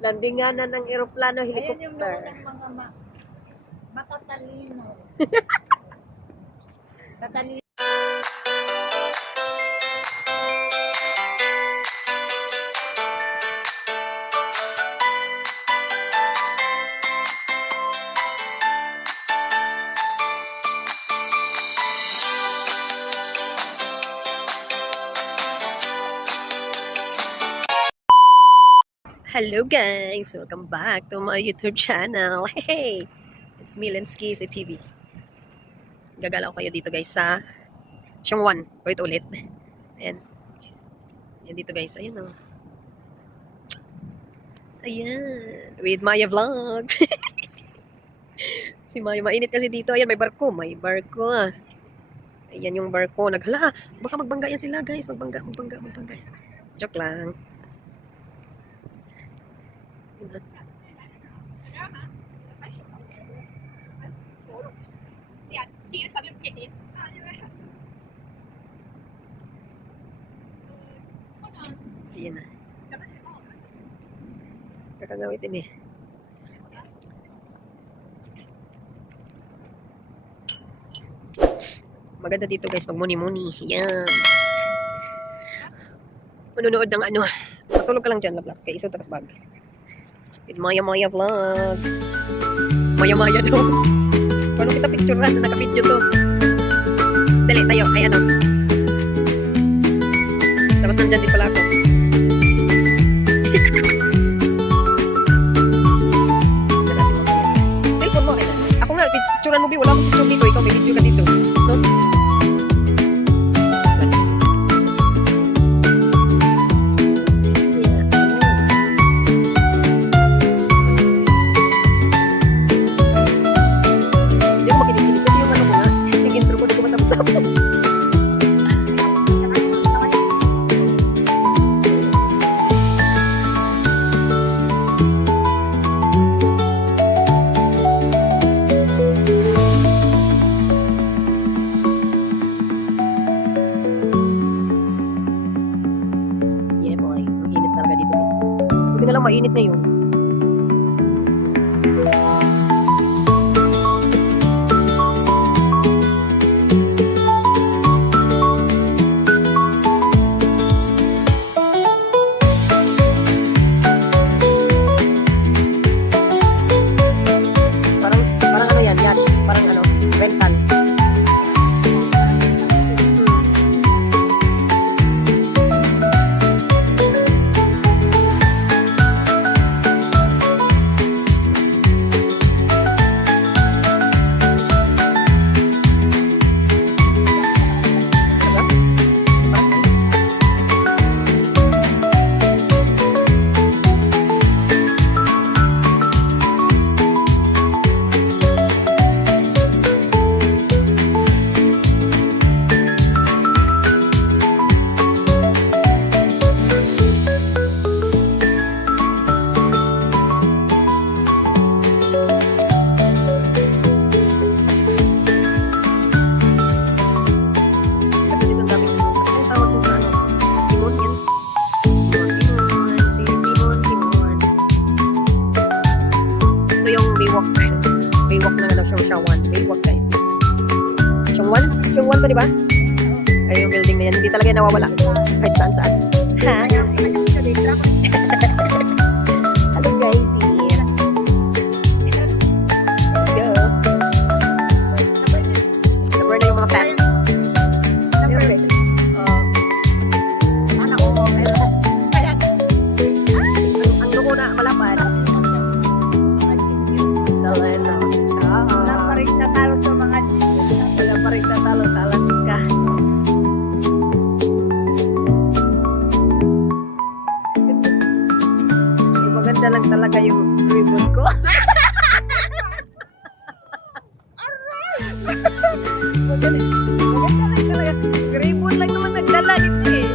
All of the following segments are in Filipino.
Landinganan ng eroplano, Ayan yung helicopter. mga matatalino. Matalino. Hello guys! Welcome back to my YouTube channel. Hey! It's Milenski sa TV. Gagalaw kayo dito guys sa Xiongwan. Wait ulit. Ayan. Ayan dito guys. Ayan o. Ayan. With Maya Vlogs. Si Maya. Mainit kasi dito. Ayan may barko. May barko. Ayan yung barko. Naghala. Baka magbangga yan sila guys. Magbangga. Joke lang. Ayan na. Kakagawit din eh. Maganda dito guys, magmuni-muni. Yan. Manunood ng ano. Matulog ka lang dyan, lablab. Kaya isot bag. With Maya Vlog. Maya daw. Paano kita picturean na naka-video to? Dali tayo. Ay ano. Tapos nandyan din pala ako. Telepon mo. Ako nga, picturean mo bi. Wala akong picture dito. Ikaw may video ka dito. No? Mainit ngayon. Parang ano yan, yacht. Parang ano, rental. Baywalk na daw siyang Xiongwan. Baywalk guys. Xiongwan? Xiongwan to, di ba? Ay, yung building na yan. Hindi talaga nawawala. Kahit saan. Ha? Hello guys. Let's go. Number na yung mga fans. Ang dugo na malapad. Wala pa rin natalo sa mga Wala pa rin tatalo sa Alaska. Maganda lang talaga yung ribbon ko. Maganda lang talaga. Ribbon lang naman nagdala dito eh.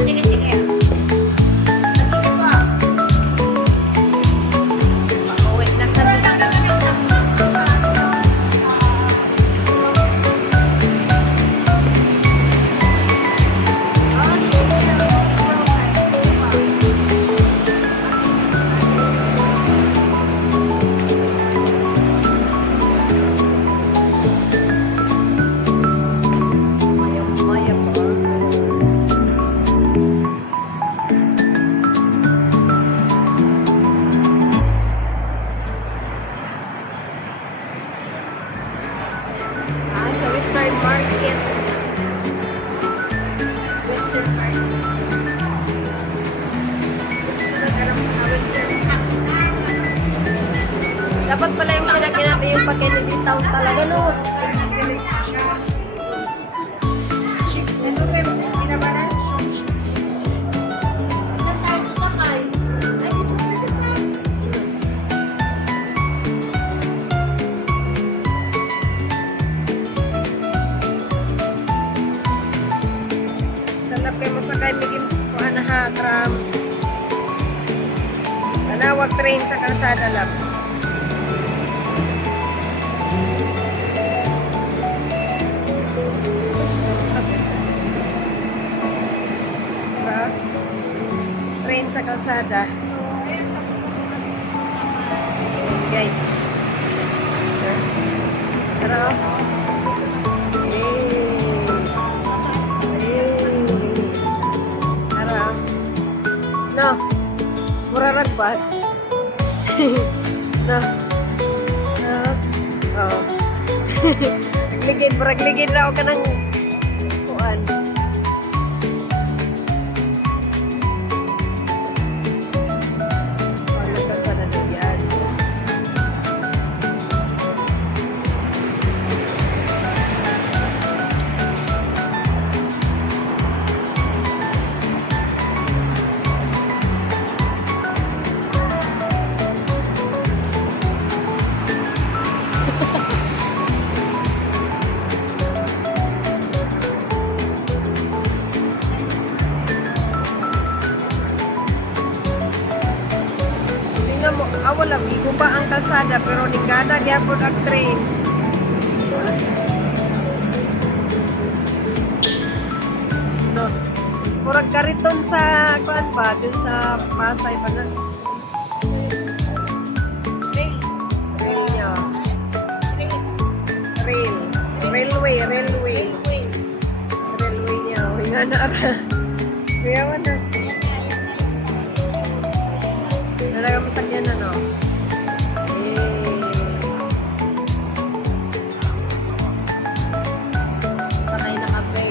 Sige, sige. Sige po. Pauwi na kami. Maya pa. Sa Western Market. Western Market. Dapat pala yung sinagyan natin yung pag-Kennedy Town talaga, no? Ito pero binabaran. Saan tayo sasakay? Ay, dito pwede tayo. Sa lapay mo sa kay Migim kuha na ha, tram. Tanawag train sa kalsada lang. Diba? Train sa kalsada. Guys. Tara. Tara. No. Muraragbas. No. No. Oh. Ragligid na ako ka ng kuan. Ano ka sa nangyayar? Tingnan mo, wala, bigo pa ang kalsada, pero ningada, gyapon ang train. No. Murag kariton sa, kuan ba, dun sa Pasay pa na. Rail niya. Rail. Railway niya. Nga na ara. Kaya wala. Talaga masakyan na, no? Sakay na kape.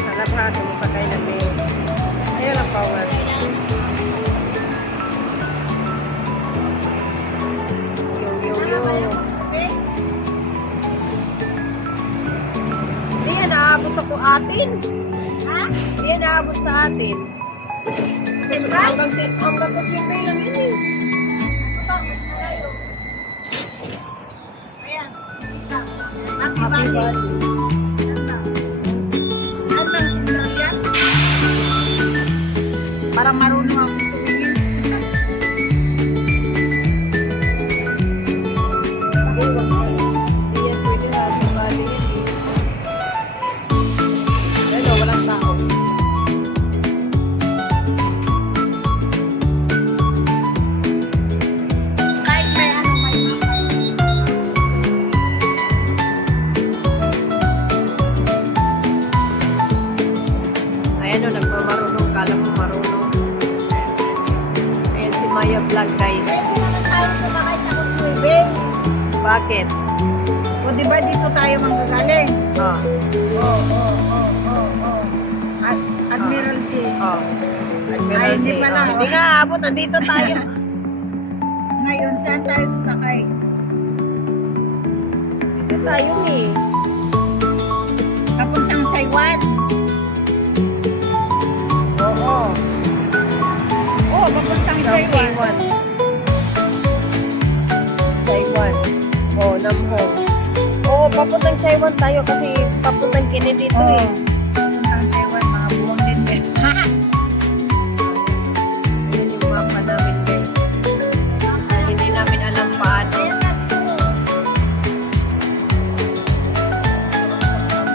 Sa labrato, masakay na kape. Ayun ang power. Yo. Hindi yan naabot sa atin. Ha? Hindi yan naabot sa atin. Hanggang Kuswimbay lang yun eh. Ayan. Happy Happy Valley. Saan bang sinariyan? Parang marunong ako tumingin. Hindi yan pwede ha. Happy Valley yan eh. Ano, walang tao. Kahit may ano, may Ayan o, nagmamarunong. Kala mo marunong. Ayan si Maya Vlog, guys. Pwede naman tayo sumakay sa Kuswimbay. Bakit? O di ba dito tayo manggagaling? Oh. Admiralty. Oh. Ay, hindi pala. Oh, hindi nga abot. Nandito tayo. Ngayon, saan tayo sasakay? Dito tayo eh. Papuntang Taiwan. Oo. Oh, papuntang Taiwan. Taiwan. Oh, Namhong. Oh, Oo, papuntang Taiwan tayo kasi papuntang Kennedy dito eh. Ang Taiwan, mga buwang din din. Ayan yung mapa namin guys. Hindi namin alam paano.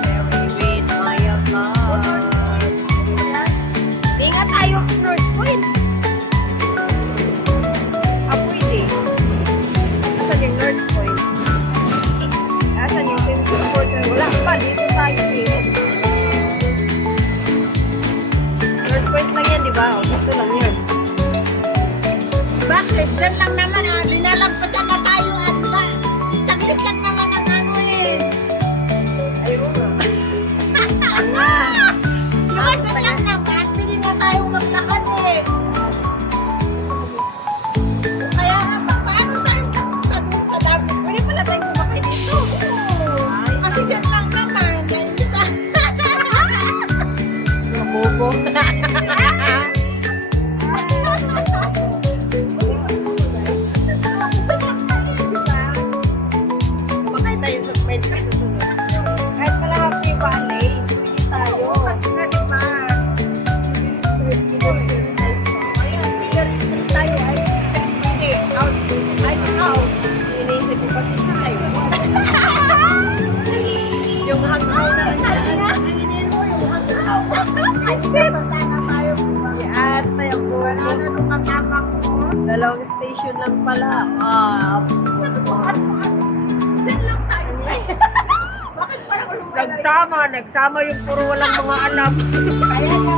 Very with Maya Vlog. Di nga tayo North Point. Pwede. Asan yung North Point? Asan yung Central Port? Wala pa, dito tayo eh. North Point lang yan, di ba? O, dito lang yan. Bakit? Diyan lang naman ah. Linalampasan na tayo at saglit lang naman ang ano eh. Ayun nga. Diba dyan lang naman? Pwede na tayo maglakad eh. Kaya nga pa, paano tayo pupunta doon sa Davao? Pwede pala tayong sumakay dito. Kasi dyan lang naman. Nainis ah. Mabobo. Sumakay tayo sa Pwede sa susunod. Kahit pala Happy Valley, pwede tayo. Kasi nga diba? Tayo ay Ice out. Iniisip ko kasi sa Taiwan. Yung hanghaw na ang daan. sana tayo. At tayo po. Wala na itong kasama ko. Dalawang station lang pala. Diyan lang tayo. Bakit parang Nagsama yung puro walang mga alam. Kaya nga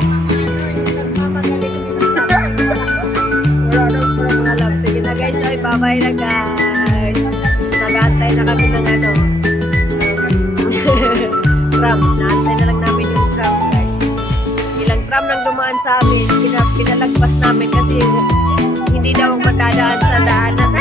nagmamagaling nila sa Wala nang puro mga alam. Sige na guys, ay bye-bye na guys. Nag-aantay na kami ng ano. Tram. Naantay na lang namin yung tram guys. Ilang tram nang dumaan sa amin. Pinalagpas namin kasi hindi daw matadaan sa daanan.